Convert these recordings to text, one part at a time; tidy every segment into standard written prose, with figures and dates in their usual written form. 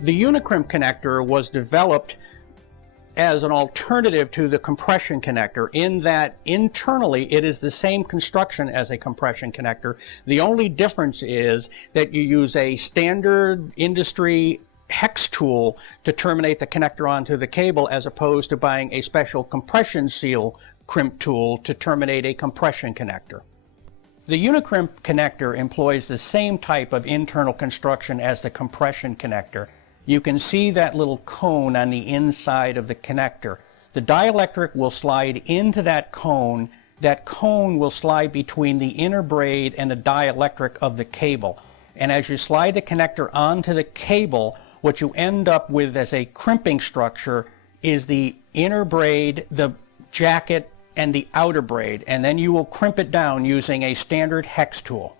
The Uni-Crimp connector was developed as an alternative to the compression connector, in that internally it is the same construction as a compression connector. The only difference is that you use a standard industry hex tool to terminate the connector onto the cable, as opposed to buying a special compression seal crimp tool to terminate a compression connector. The Uni-Crimp connector employs the same type of internal construction as the compression connector. You can see that little cone on the inside of the connector. The dielectric will slide into that cone. That cone will slide between the inner braid and the dielectric of the cable. And as you slide the connector onto the cable, what you end up with as a crimping structure is the inner braid, the jacket, and the outer braid. And then you will crimp it down using a standard hex tool.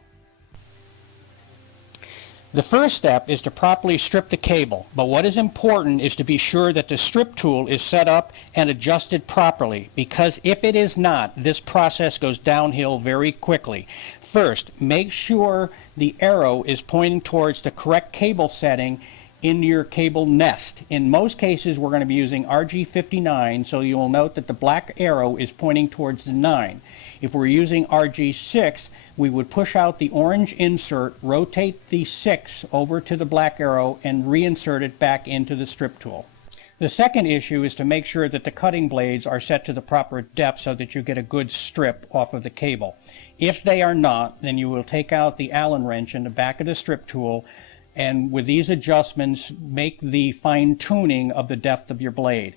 The first step is to properly strip the cable, but what is important is to be sure that the strip tool is set up and adjusted properly, because if it is not, this process goes downhill very quickly. First, make sure the arrow is pointing towards the correct cable setting in your cable nest. In most cases, we're going to be using RG59, so you will note that the black arrow is pointing towards the 9. If we're using RG6, we would push out the orange insert, rotate the 6 over to the black arrow, and reinsert it back into the strip tool. The second issue is to make sure that the cutting blades are set to the proper depth so that you get a good strip off of the cable. If they are not, then you will take out the Allen wrench in the back of the strip tool, and with these adjustments, make the fine-tuning of the depth of your blade.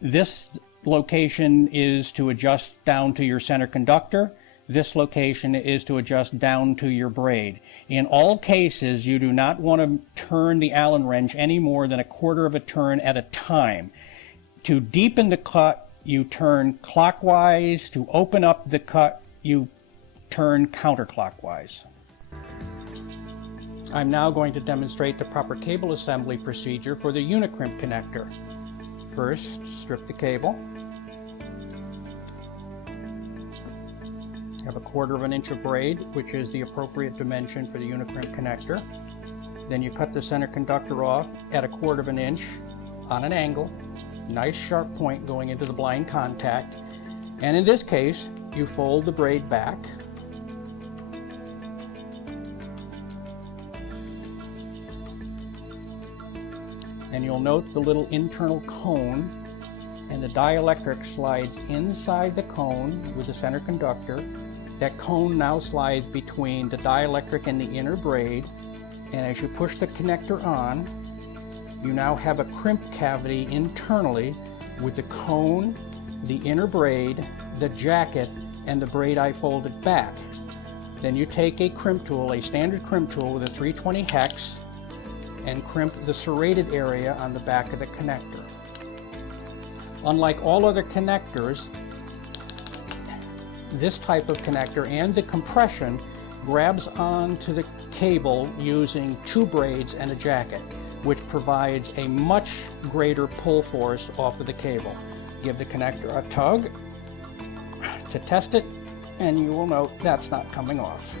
This location is to adjust down to your center conductor. This location is to adjust down to your braid. In all cases, you do not want to turn the Allen wrench any more than a quarter of a turn at a time. To deepen the cut, you turn clockwise. To open up the cut, you turn counterclockwise. I'm now going to demonstrate the proper cable assembly procedure for the Uni-Crimp connector. First, strip the cable. Have a 1/4 inch of braid, which is the appropriate dimension for the Uni-Crimp connector. Then you cut the center conductor off at a 1/4 inch on an angle, nice sharp point going into the blind contact. And in this case, you fold the braid back. And you'll note the little internal cone, and the dielectric slides inside the cone with the center conductor. That cone now slides between the dielectric and the inner braid, and as you push the connector on, you now have a crimp cavity internally with the cone, the inner braid, the jacket, and the braid I folded back. Then you take a crimp tool, a standard crimp tool with a 320 hex, and crimp the serrated area on the back of the connector. Unlike all other connectors, this type of connector and the compression grabs onto the cable using 2 braids and a jacket, which provides a much greater pull force off of the cable. Give the connector a tug to test it, and you will note that's not coming off.